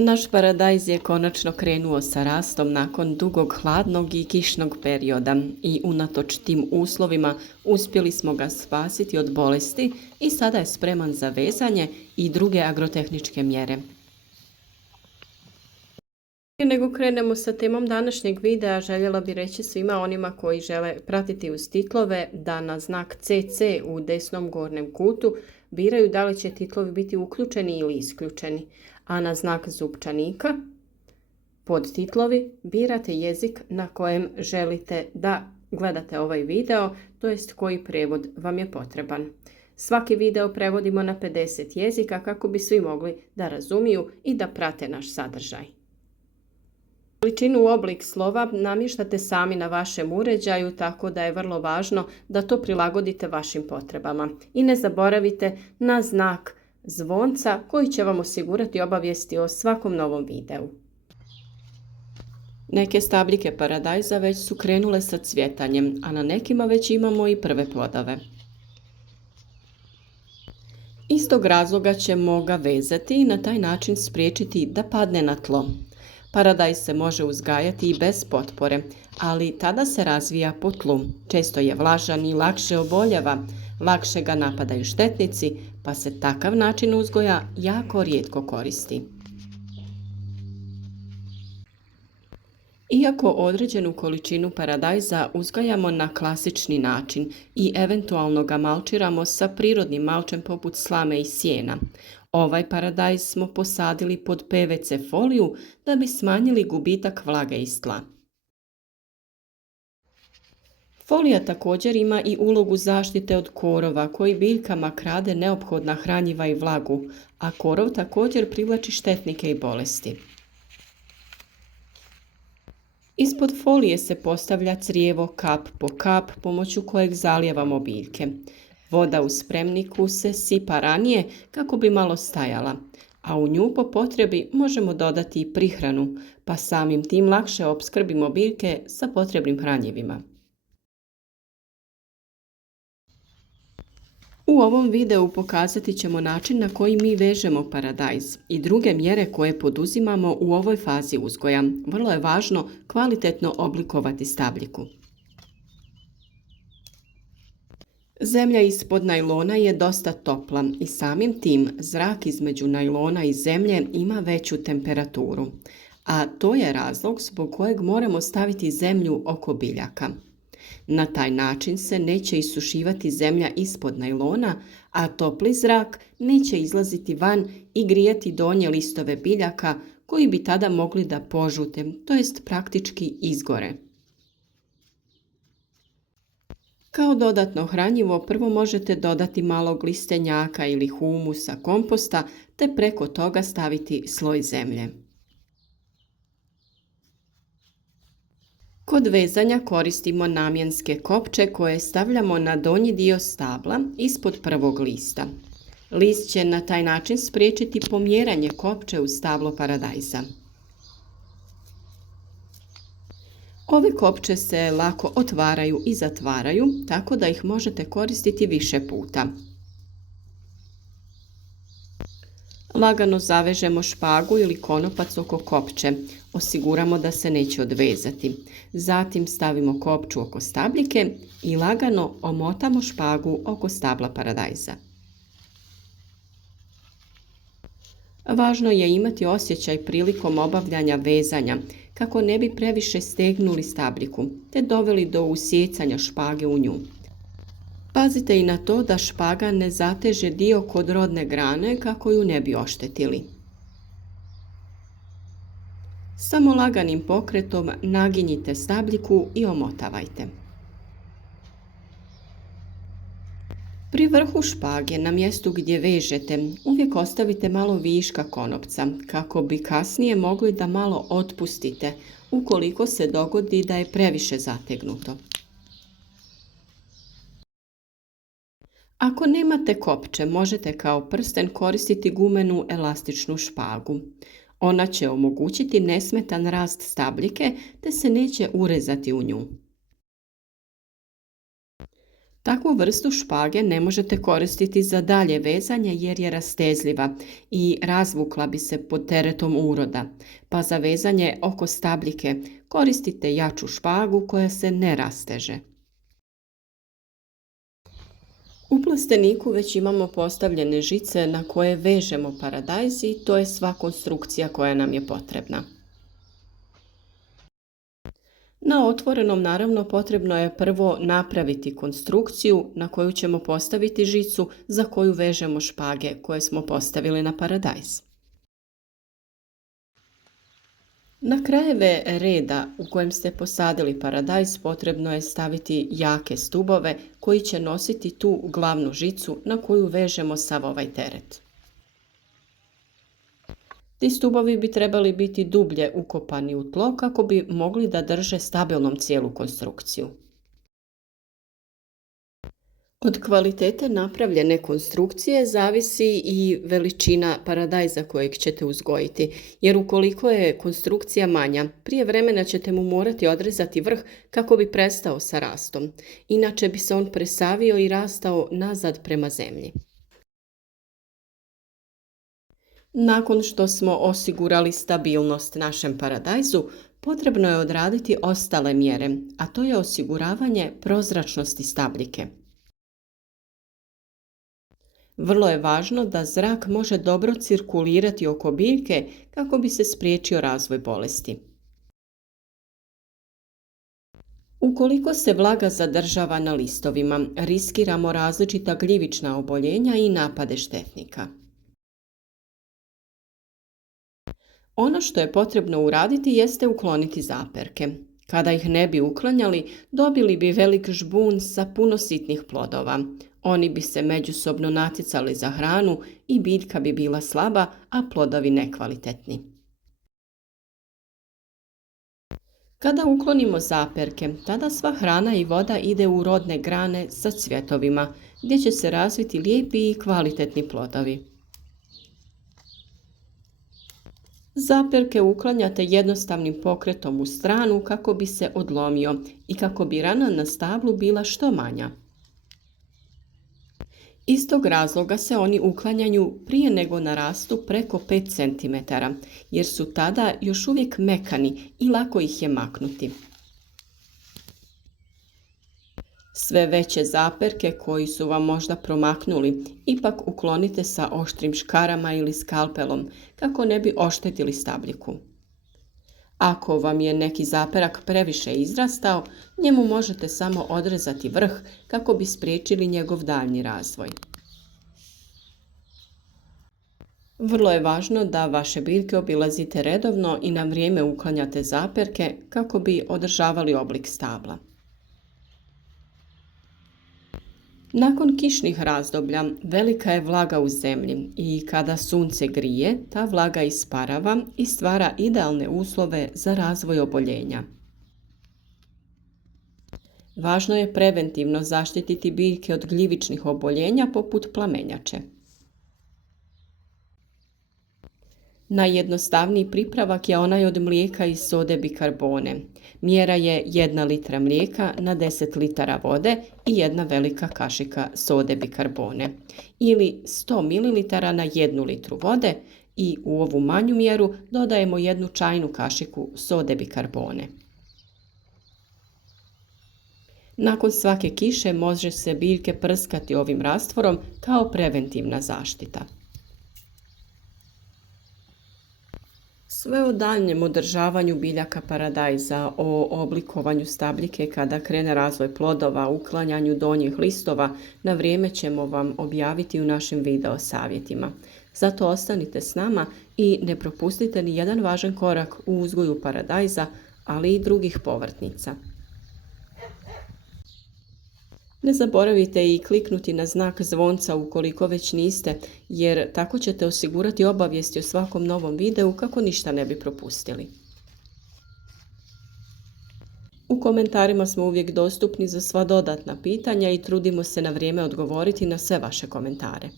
Naš paradajz je konačno krenuo sa rastom nakon dugog hladnog i kišnog perioda i unatoč tim uslovima uspjeli smo ga spasiti od bolesti i sada je spreman za vezanje i druge agrotehničke mjere. Prije nego krenemo sa temom današnjeg videa, željela bih reći svima onima koji žele pratiti uz titlove da na znak CC u desnom gornjem kutu biraju da li će titlovi biti uključeni ili isključeni, a na znak zupčanika pod titlovi birate jezik na kojem želite da gledate ovaj video, to jest koji prevod vam je potreban. Svaki video prevodimo na 50 jezika kako bi svi mogli da razumiju i da prate naš sadržaj. Veličinu u oblik slova namještate sami na vašem uređaju, tako da je vrlo važno da to prilagodite vašim potrebama. I ne zaboravite na znak zvonca koji će vam osigurati obavijesti o svakom novom videu. Neke stabljike paradajza već su krenule sa cvjetanjem, a na nekima već imamo i prve plodove. Iz tog razloga ćemo ga vezati i na taj način spriječiti da padne na tlo. Paradajz se može uzgajati i bez potpore, ali tada se razvija po tlu. Često je vlažan i lakše oboljeva, lakše ga napadaju štetnici, pa se takav način uzgoja jako rijetko koristi. Iako određenu količinu paradajza uzgajamo na klasični način i eventualno ga malčiramo sa prirodnim malčem poput slame i sjena, ovaj paradajz smo posadili pod PVC foliju da bi smanjili gubitak vlage iz tla. Folija također ima i ulogu zaštite od korova koji biljkama krade neophodna hranjiva i vlagu, a korov također privlači štetnike i bolesti. Ispod folije se postavlja crijevo kap po kap pomoću kojeg zalijevamo biljke. Voda u spremniku se sipa ranije kako bi malo stajala, a u nju po potrebi možemo dodati i prihranu, pa samim tim lakše opskrbimo biljke sa potrebnim hranjivima. U ovom videu pokazati ćemo način na koji mi vežemo paradajz i druge mjere koje poduzimamo u ovoj fazi uzgoja. Vrlo je važno kvalitetno oblikovati stabljiku. Zemlja ispod najlona je dosta topla i samim tim zrak između najlona i zemlje ima veću temperaturu, a to je razlog zbog kojeg moramo staviti zemlju oko biljaka. Na taj način se neće isušivati zemlja ispod najlona, a topli zrak neće izlaziti van i grijati donje listove biljaka koji bi tada mogli da požute, to jest praktički izgore. Kao dodatno hranjivo prvo možete dodati malo glistenjaka ili humusa komposta te preko toga staviti sloj zemlje. Kod vezanja koristimo namjenske kopče koje stavljamo na donji dio stabla ispod prvog lista. List će na taj način spriječiti pomjeranje kopče u stablo paradajza. Ove kopče se lako otvaraju i zatvaraju, tako da ih možete koristiti više puta. Lagano zavežemo špagu ili konopac oko kopče. Osiguramo da se neće odvezati. Zatim stavimo kopču oko stabljike i lagano omotamo špagu oko stabla paradajza. Važno je imati osjećaj prilikom obavljanja vezanja, kako ne bi previše stegnuli stabljiku, te doveli do usijecanja špage u nju. Pazite i na to da špaga ne zateže dio kod rodne grane kako ju ne bi oštetili. Samo laganim pokretom naginjite stabljiku i omotavajte. Pri vrhu špage na mjestu gdje vežete uvijek ostavite malo viška konopca kako bi kasnije mogli da malo otpustite ukoliko se dogodi da je previše zategnuto. Ako nemate kopče, možete kao prsten koristiti gumenu elastičnu špagu. Ona će omogućiti nesmetan rast stabljike te se neće urezati u nju. Takvu vrstu špage ne možete koristiti za dalje vezanje jer je rastezljiva i razvukla bi se pod teretom uroda, pa za vezanje oko stabljike koristite jaču špagu koja se ne rasteže. U plasteniku već imamo postavljene žice na koje vežemo paradajz i to je sva konstrukcija koja nam je potrebna. Na otvorenom naravno potrebno je prvo napraviti konstrukciju na koju ćemo postaviti žicu za koju vežemo špage koje smo postavili na paradajz. Na krajeve reda u kojem ste posadili paradajz potrebno je staviti jake stubove koji će nositi tu glavnu žicu na koju vežemo sav ovaj teret. Ti stubovi bi trebali biti dublje ukopani u tlo kako bi mogli da drže stabilnom cijelu konstrukciju. Od kvalitete napravljene konstrukcije zavisi i veličina paradajza kojeg ćete uzgojiti, jer ukoliko je konstrukcija manja, prije vremena ćete mu morati odrezati vrh kako bi prestao sa rastom. Inače bi se on presavio i rastao nazad prema zemlji. Nakon što smo osigurali stabilnost našem paradajzu, potrebno je odraditi ostale mjere, a to je osiguravanje prozračnosti stabljike. Vrlo je važno da zrak može dobro cirkulirati oko biljke kako bi se spriječio razvoj bolesti. Ukoliko se vlaga zadržava na listovima, riskiramo različita gljivična oboljenja i napade štetnika. Ono što je potrebno uraditi jeste ukloniti zaperke. Kada ih ne bi uklanjali, dobili bi velik žbun sa puno sitnih plodova. Oni bi se međusobno natjecali za hranu i biljka bi bila slaba, a plodovi nekvalitetni. Kada uklonimo zaperke, tada sva hrana i voda ide u rodne grane sa cvjetovima, gdje će se razviti lijepi i kvalitetni plodovi. Zaperke uklanjate jednostavnim pokretom u stranu kako bi se odlomio i kako bi rana na stablu bila što manja. Iz tog razloga se oni uklanjaju prije nego narastu preko 5 cm, jer su tada još uvijek mekani i lako ih je maknuti. Sve veće zaperke koji su vam možda promaknuli, ipak uklonite sa oštrim škarama ili skalpelom kako ne bi oštetili stabljiku. Ako vam je neki zaperak previše izrastao, njemu možete samo odrezati vrh kako bi spriječili njegov daljnji razvoj. Vrlo je važno da vaše biljke obilazite redovno i na vrijeme uklanjate zaperke kako bi održavali oblik stabla. Nakon kišnih razdoblja velika je vlaga u zemlji i kada sunce grije, ta vlaga isparava i stvara idealne uslove za razvoj oboljenja. Važno je preventivno zaštititi biljke od gljivičnih oboljenja poput plamenjače. Najjednostavniji pripravak je onaj od mlijeka i sode bikarbone. Mjera je 1 litra mlijeka na 10 litara vode i 1 velika kašika sode bikarbone. Ili 100 ml na 1 litru vode i u ovu manju mjeru dodajemo 1 čajnu kašiku sode bikarbone. Nakon svake kiše može se biljke prskati ovim rastvorom kao preventivna zaštita. Sve o daljnjem održavanju biljaka paradajza, o oblikovanju stabljike kada krene razvoj plodova, uklanjanju donjih listova, na vrijeme ćemo vam objaviti u našim video savjetima. Zato ostanite s nama i ne propustite ni jedan važan korak u uzgoju paradajza, ali i drugih povrtnica. Ne zaboravite i kliknuti na znak zvonca ukoliko već niste, jer tako ćete osigurati obavijesti o svakom novom videu kako ništa ne bi propustili. U komentarima smo uvijek dostupni za sva dodatna pitanja i trudimo se na vrijeme odgovoriti na sve vaše komentare.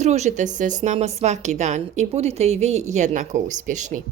Družite se s nama svaki dan i budite i vi jednako uspješni.